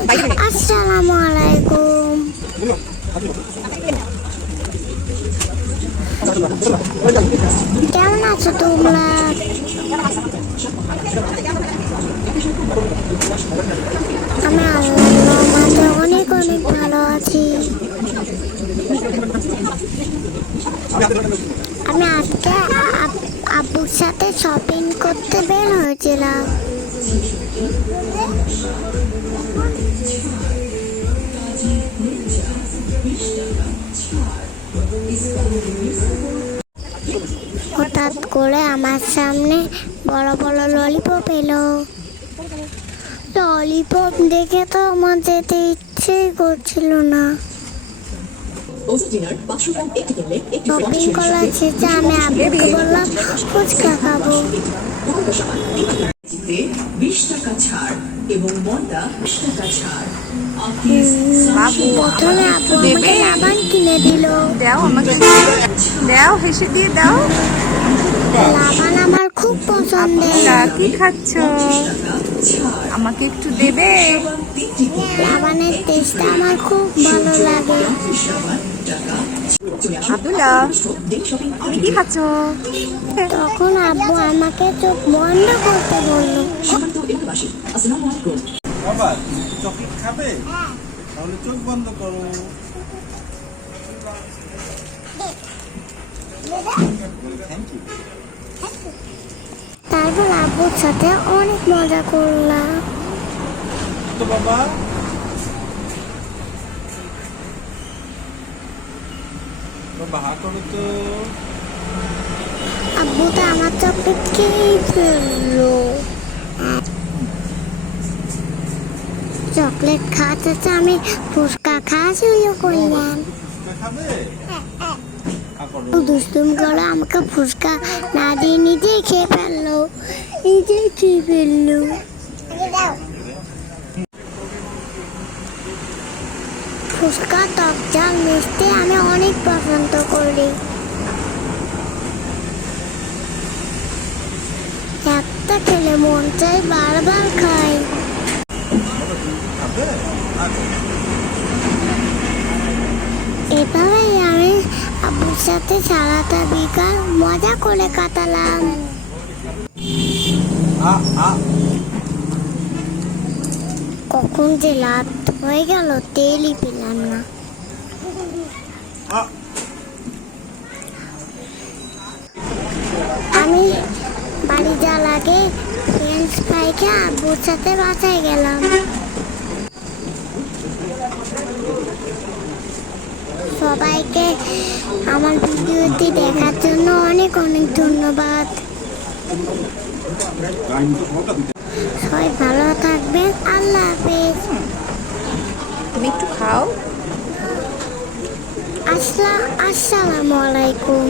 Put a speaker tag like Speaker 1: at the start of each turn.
Speaker 1: আসসালামু আলাইকুম কেমন আছো তোমরা? আমি আল্লাহ মাঝে অনেক অনেক ভালো আছি। আমি আজকে আব- আব্বুর সাথে শপিং করতে বের হয়েছিলাম। হঠাৎ করে আমার সামনে বড় বড় ললিপপ এলো। ললিপপ দেখে তো আমার যেতে ইচ্ছেই করছিল না। শপিং করার শেষে আমি আব্বুকে বললাম, ফুচকা খাব।
Speaker 2: বিশ টাকা ছাড় এবং মন্ডা বিশ টাকা ছাড়। আকিস
Speaker 3: বাবু
Speaker 1: প্রথমে
Speaker 3: আমাকে
Speaker 1: আব্বু আমাকে
Speaker 3: দেবে
Speaker 1: লাবান কিনে দিল।
Speaker 3: দাও আমাকে। দাও হেসে দিয়ে দাও।
Speaker 1: লাবান আমার
Speaker 3: কি খাচ্ছ? আমাকে একটু দেবে?
Speaker 1: লাবানের টেস্টটা আমার খুব ভালো লাগে।
Speaker 3: আব্দুল্লাহ তুমি কি খাচ্ছ?
Speaker 1: তখন আব্বু আমাকে চোখ বন্ধ করতে বলল।
Speaker 4: বাবা চকলেট খাবে? তাহলে চোখ বন্ধ করো। থ্যাংক ইউ
Speaker 1: আব্বুর সাথে অনেক মজা করলাম।
Speaker 4: তো বাবা? বাবা হা করো তো।
Speaker 1: আব্বু তো আমার চকলেট খেয়েই ফেলল। চকলেট খাওয়াতে আমি ফুচকা খাওয়া শুরু করলাম।
Speaker 4: ফুচকা খাবে?
Speaker 1: দুষ্টুম করে আমাকে ফুচকা না দিয়ে নিজেই খেয়ে ফেলল। ফুচকা, টক ঝাল, মিষ্টি আমি অনেক পছন্দ করি। একটা খেলে মন চাই বারবার খাই। এভাবেই আমি আব্বুর সাথে সারাটা বিকাল মজা করে কাটালাম। কখন যে রাত হয়ে গেল তেলই পেলাম না। আমি বাড়ি যাওয়ার আগে ফ্রেঞ্চ ফ্রাই খেয়ে আব্বুর সাথে বাসায় গেলাম। সবাইকে আমার ভিডিওটি দেখার জন্য অনেক অনেক ধন্যবাদ। সবাই ভালো থাকবেন আল্লাহ হাফেজ।
Speaker 3: তুমি একটু খাও।
Speaker 1: আসসালামু আলাইকুম।